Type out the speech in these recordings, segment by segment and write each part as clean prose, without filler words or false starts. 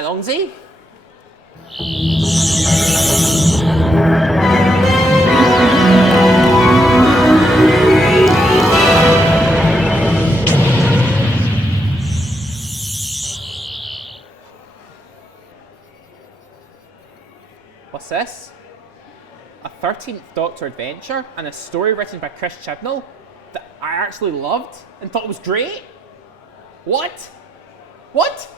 Allons-y. What's this? A 13th Doctor adventure and a story written by Chris Chibnall that I actually loved and thought was great? What? What?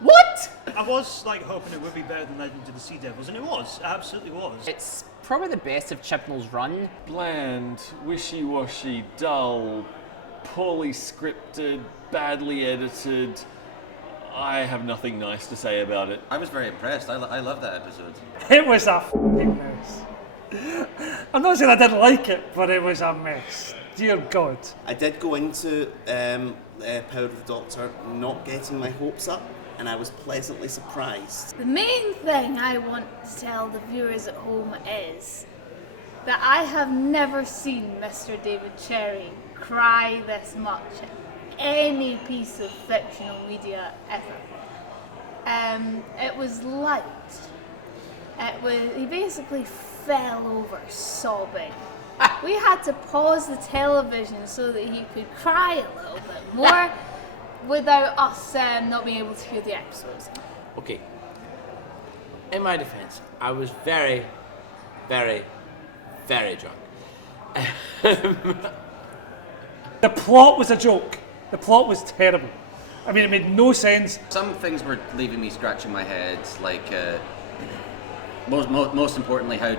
What? I was hoping it would be better than Legend of the Sea Devils, and it was. It absolutely was. It's probably the best of Chibnall's run. Bland, wishy-washy, dull, poorly scripted, badly edited. I have nothing nice to say about it. I was very impressed. I loved that episode. It was a f***ing mess. I'm not saying I didn't like it, but it was a mess. Dear God. I did go into Power of the Doctor not getting my hopes up, and I was pleasantly surprised. The main thing I want to tell the viewers at home is that I have never seen Mr. David Cherry cry this much at any piece of fictional media ever. It was light. He basically fell over sobbing. We had to pause the television so that he could cry a little bit more without us not being able to hear the episodes. Okay. In my defence, I was very, very, very drunk. The plot was a joke. The plot was terrible. I mean, it made no sense. Some things were leaving me scratching my head, like most importantly, how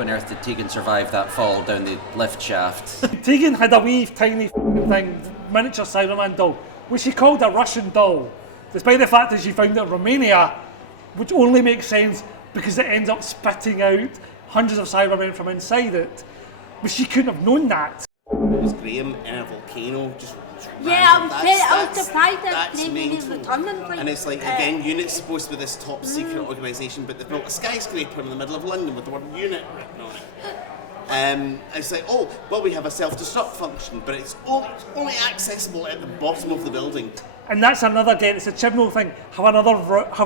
on earth did Tegan survive that fall down the lift shaft? Tegan had a wee tiny thing, miniature Cyberman doll, which she called a Russian doll, despite the fact that she found it in Romania, which only makes sense because it ends up spitting out hundreds of Cybermen from inside it. But she couldn't have known that. It was Graham in a volcano, just yeah, I was surprised that they mental. redundant. And it's like, again, UNIT's supposed to be this top secret organisation, but they've built a skyscraper in the middle of London with the word UNIT written on it. It's like, oh, well, we have a self-destruct function, but it's only accessible at the bottom of the building. And that's another, again, it's a Chibnall thing, have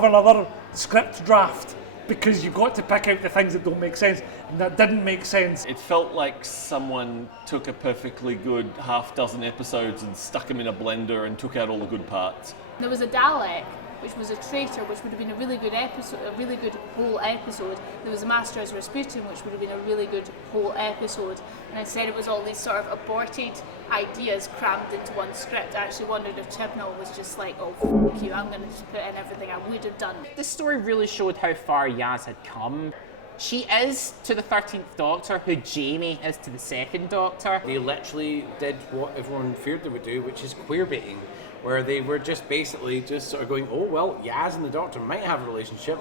another script draft, because you've got to pick out the things that don't make sense, and that didn't make sense. It felt like someone took a perfectly good half dozen episodes and stuck them in a blender and took out all the good parts. There was a Dalek, which was a traitor, which would have been a really good episode, a really good whole episode. There was a Master as Rasputin, which would have been a really good whole episode. And instead it was all these sort of aborted ideas crammed into one script. I actually wondered if Chibnall was just like, oh, fuck you, I'm going to just put in everything I would have done. This story really showed how far Yaz had come. She is to the 13th Doctor who Jamie is to the 2nd Doctor. They literally did what everyone feared they would do, which is queerbaiting, where they were just basically just sort of going, oh, well, Yaz and the Doctor might have a relationship,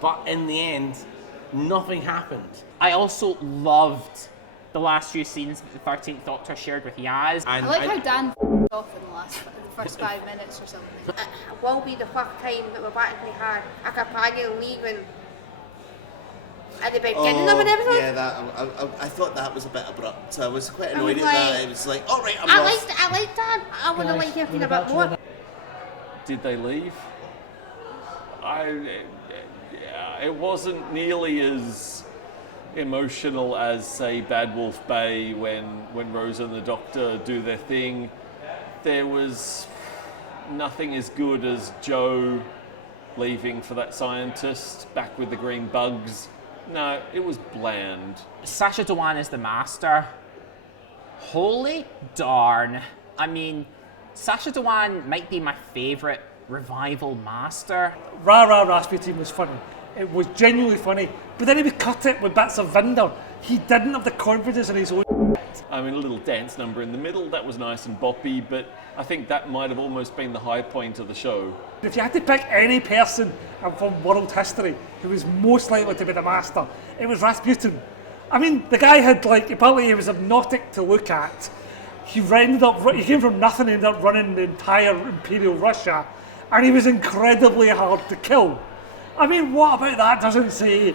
but in the end, nothing happened. I also loved the last few scenes that the 13th Doctor shared with Yaz. I like how Dan off in the first 5 minutes or something. It will be the first time that we've actually had a companion leaving at the beginning of an episode. Yeah, I thought that was a bit abrupt. I was quite annoyed at that. It was like, all right, I'm lost. I liked that. I would have liked him a bit more. Did they leave? It wasn't nearly as emotional as, say, Bad Wolf Bay when Rose and the Doctor do their thing. There was nothing as good as Joe leaving for that scientist back with the green bugs. No, it was bland. Sacha Dhawan is the Master. Holy darn. I mean, Sacha Dhawan might be my favourite revival Master. Rah Rah Rasputin was funny. It was genuinely funny, but then he would cut it with bits of Vinder. He didn't have the confidence in his own. I mean, a little dance number in the middle, that was nice and boppy, but I think that might have almost been the high point of the show. If you had to pick any person from world history who was most likely to be the Master, it was Rasputin. I mean, the guy had apparently he was hypnotic to look at. He came from nothing and ended up running the entire Imperial Russia, and he was incredibly hard to kill. I mean, what about that doesn't say...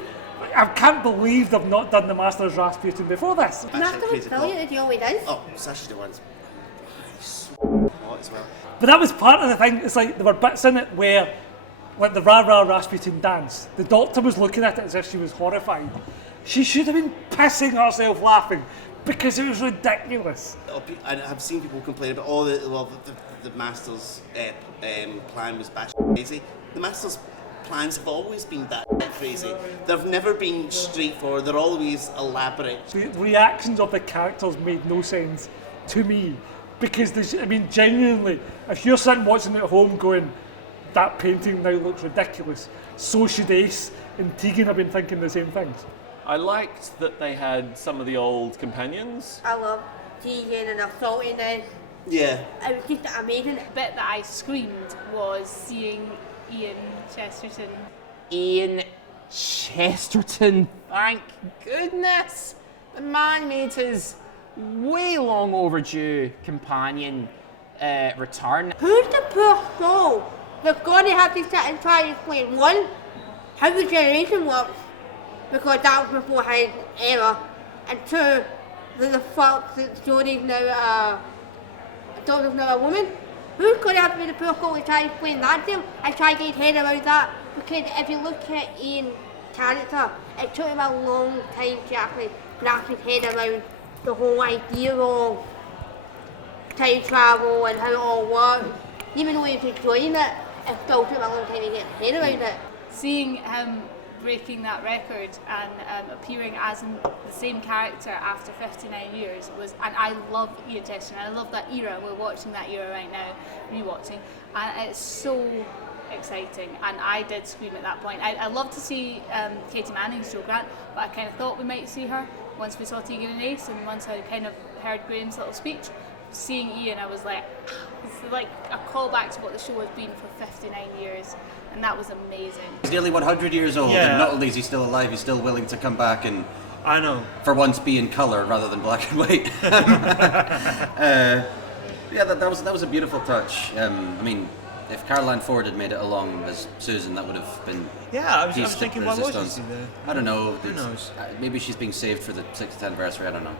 I can't believe they've not done the Master's Rasputin before this. Master was brilliant, he always is. Oh, Sacha Dhawan's so hot as well. But that was part of the thing. It's like there were bits in it where like the rah-rah Rasputin dance, the Doctor was looking at it as if she was horrified. She should have been pissing herself laughing because it was ridiculous. I've seen people complain about the Master's plan was batshit crazy. The Master's plans have always been that crazy. They've never been straightforward. They're always elaborate. The reactions of the characters made no sense to me because genuinely, if you're sitting watching it at home going, that painting now looks ridiculous, so should Ace and Tegan have been thinking the same things. I liked that they had some of the old companions. I love Tegan and her saltiness. Yeah. It was just amazing. The bit that I screamed was seeing Ian Chesterton. Ian Chesterton, thank goodness! The man made his way long overdue companion return. Who's the poor soul that's going to have to sit and try to explain, one, how the generation works, because that was before his era, and two, the fact that Jodie's now Doctor's now a woman. Who's going to have to be the poor soul to try to explain that to him and try to get his head around that? Because if you look at Ian's character, it took him a long time to actually grasp his head around the whole idea of time travel and how it all works. Even though he was enjoying it, it still took him a long time to get his head around it. Seeing him breaking that record and appearing as in the same character after 59 years was, and I love Ian Chesterton, I love that era, we're watching that era right now, rewatching, and it's so exciting, and I did scream at that point. I love to see Katie Manning's Jo Grant, but I kind of thought we might see her once we saw Tegan and Ace, and once I kind of heard Graham's little speech. Seeing Ian, I was like, it's like a callback to what the show has been for 59 years, and that was amazing. He's nearly 100 years old, Yeah. and not only is he still alive, he's still willing to come back and, I know. for once, be in colour rather than black and white. Yeah, that was a beautiful touch. If Caroline Ford had made it along as Susan, that would have been. Yeah, I was piece de thinking, why wasn't resistance. she there? I don't know. Who knows? Maybe she's being saved for the 60th anniversary. I don't know.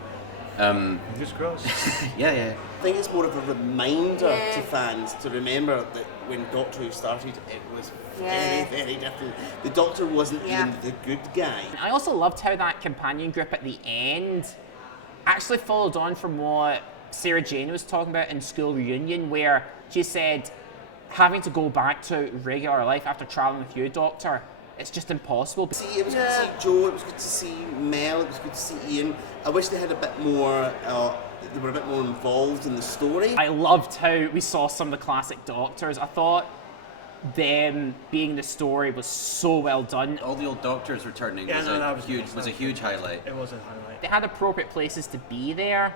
Fingers crossed. Yeah. I think it's more of a reminder to fans to remember that when Doctor Who started, it was very, very different. The Doctor wasn't even the good guy. I also loved how that companion group at the end actually followed on from what Sarah Jane was talking about in School Reunion, where she said having to go back to regular life after travelling with you, Doctor, it's just impossible. It was good to see Joe, it was good to see Mel, it was good to see Ian. I wish they had a bit more, they were a bit more involved in the story. I loved how we saw some of the classic Doctors. I thought them being in the story was so well done. All the old Doctors returning Yeah, was, no, that was a huge highlight. It was a highlight. They had appropriate places to be there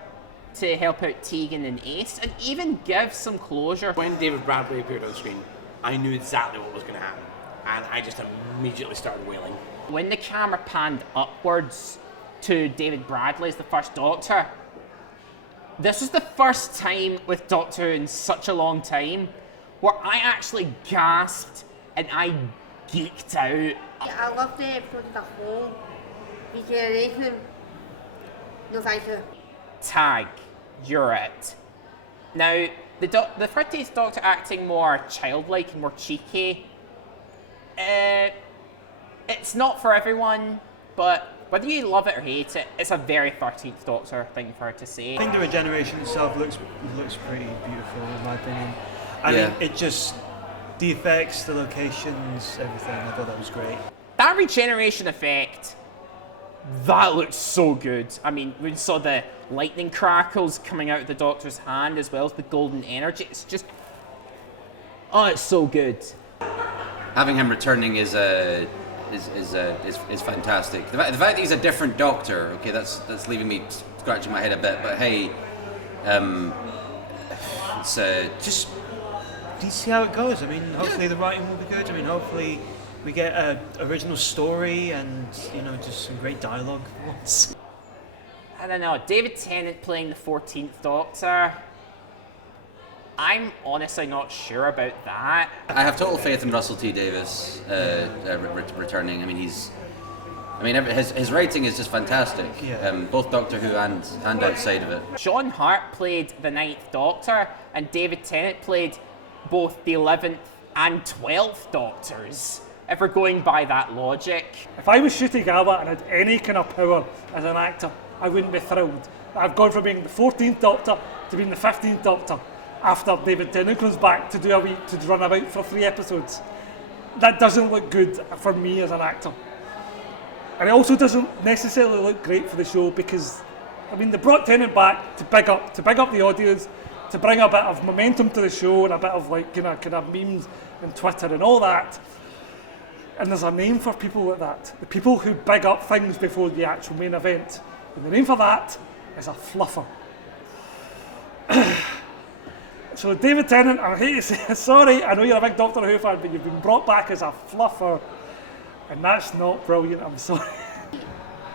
to help out Tegan and Ace, and even give some closure. When David Bradley appeared on screen, I knew exactly what was going to happen, and I just immediately started wailing. When the camera panned upwards to David Bradley as the first Doctor, this was the first time with Doctor Who in such a long time where I actually gasped and I geeked out. I loved the episode as a whole. Regeneration. No thank you. Tag, you're it. Now, the 30th Doctor acting more childlike and more cheeky, it's not for everyone, but whether you love it or hate it, it's a very 13th Doctor thing for her to say. I think the regeneration itself looks pretty beautiful in my opinion. I mean, it just, the effects, the locations, everything, I thought that was great. That regeneration effect, that looks so good. I mean, we saw the lightning crackles coming out of the Doctor's hand as well as the golden energy. It's just, oh, it's so good. Having him returning is fantastic. The fact that he's a different Doctor, okay, that's leaving me scratching my head a bit. But hey, it's Just, do you see how it goes? I mean, hopefully the writing will be good. I mean, hopefully we get an original story and, you know, just some great dialogue for once. I don't know, David Tennant playing the 14th Doctor, I'm honestly not sure about that. I have total faith in Russell T Davies returning. I mean, his writing is just fantastic. Yeah. Both Doctor Who and outside of it. John Hart played the 9th Doctor, and David Tennant played both the 11th and 12th Doctors, if we're going by that logic. If I was Ncuti Gatwa and had any kind of power as an actor, I wouldn't be thrilled. I've gone from being the 14th Doctor to being the 15th Doctor after David Tennant comes back to do a week to run about for 3 episodes. That doesn't look good for me as an actor. And it also doesn't necessarily look great for the show because, I mean, they brought Tennant back to big up the audience, to bring a bit of momentum to the show and a bit of like kind of memes and Twitter and all that. And there's a name for people like that. The people who big up things before the actual main event. And the name for that is a fluffer. So David Tennant, I hate to say, sorry, I know you're a big Doctor Who fan, but you've been brought back as a fluffer, and that's not brilliant, I'm sorry.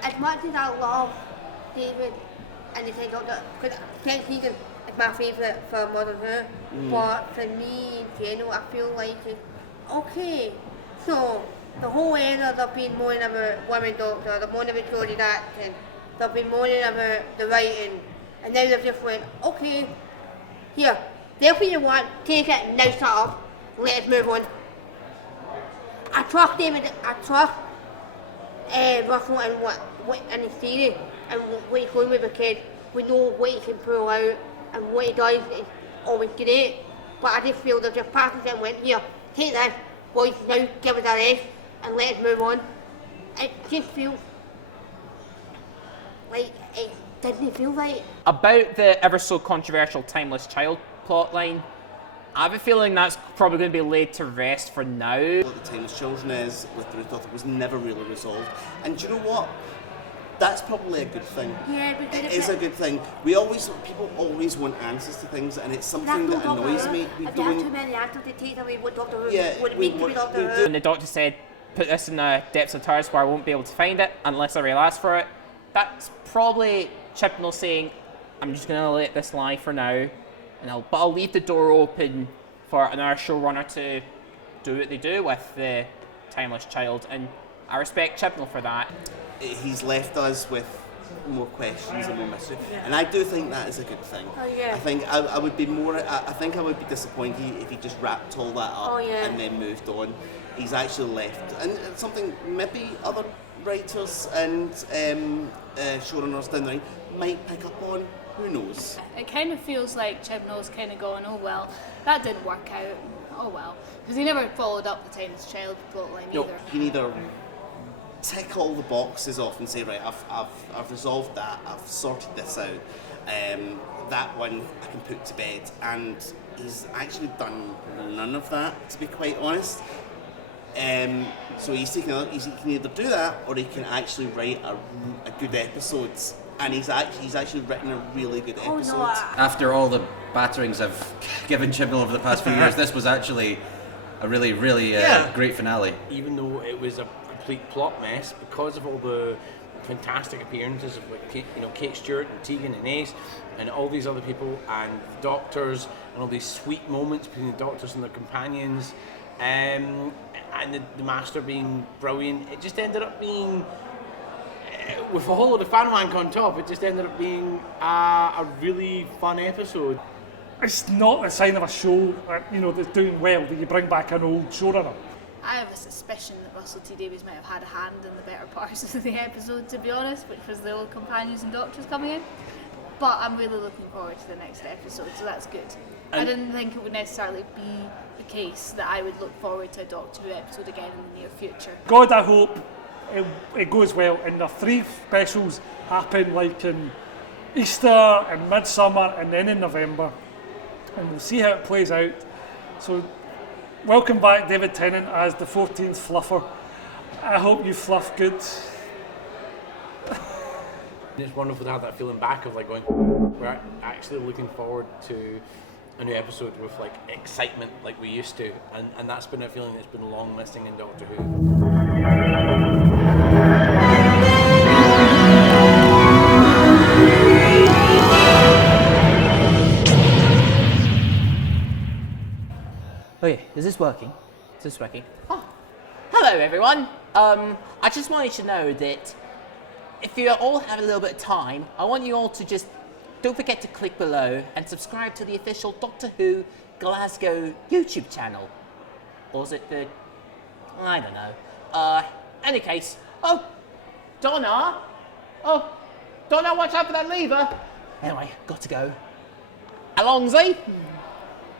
As much as I love David and the Tenth Doctor, because next season is my favourite for Modern Who, but for me in general, I feel like it's okay. So the whole era they've been moaning about Women Doctor, they've moaning about Jodie acting, they've been moaning about the writing, and now they've just went, okay, here, they'll what you want, take it, now shut up, let us move on. I trust David, I trust Russell and what in his theory and what he's going with because we know what he can pull out and what he does is always great. But I just feel they've just passed it and went, here, take this, boys, now give us a rest and let us move on. It just feels like it didn't feel right. About the ever so controversial Timeless Child plotline, I have a feeling that's probably going to be laid to rest for now. What the Timeless Children is with the Doctor was never really resolved. And do you know what? That's probably a good thing. Yeah, but it is a good thing. People always want answers to things, and it's something that annoys me. If you have too many answers, it takes away what Doctor Who would mean to be Doctor Who. When the Doctor said, put this in the depths of TARDIS where I won't be able to find it unless I really ask for it, that's probably Chibnall saying, I'm just going to let this lie for now, but I'll leave the door open for another showrunner to do what they do with the Timeless Child, and I respect Chibnall for that. He's left us with more questions and more mystery, and I do think that is a good thing. Oh, yeah. I think I would be more. I think I would be disappointed if he just wrapped all that up and then moved on. He's actually left, and it's something maybe other writers and showrunners down the line might pick up on. Who knows? It kind of feels like Chibnall's kind of going, oh well, that didn't work out. Oh well, because he never followed up the Timeless Child plotline either. He neither tick all the boxes off and say, right, I've resolved that, I've sorted this out. That one I can put to bed, and he's actually done none of that, to be quite honest. So he can either do that, or he can actually write a good episode. And he's actually written a really good episode. No, After all the batterings I've given Chibnall over the past few years, this was actually a really, really great finale. Even though it was a complete plot mess, because of all the fantastic appearances of Kate Stewart and Tegan and Ace and all these other people and the Doctors and all these sweet moments between the Doctors and their companions, and the Master being brilliant, it just ended up being, with a whole lot of fan wank on top, it just ended up being a really fun episode. It's not a sign of a show that's doing well that you bring back an old showrunner. I have a suspicion that Russell T Davies might have had a hand in the better parts of the episode, to be honest, which was the old companions and Doctors coming in. But I'm really looking forward to the next episode, so that's good. I didn't think it would necessarily be the case that I would look forward to a Doctor Who episode again in the near future. God, I hope it goes well, and the 3 specials happen like in Easter and Midsummer and then in November, and we'll see how it plays out. So welcome back David Tennant as the 14th Fluffer. I hope you fluff good. It's wonderful to have that feeling back of going, we're actually looking forward to a new episode with excitement like we used to, and that's been a feeling that's been long missing in Doctor Who. Okay, is this working? Is this working? Oh, hello everyone. I just wanted to know that if you all have a little bit of time, I want you all to just don't forget to click below and subscribe to the official Doctor Who Glasgow YouTube channel. Or was it the... I don't know. Any case. Oh, Donna! Oh, Donna, watch out for that lever! Anyway, got to go. Alongzy?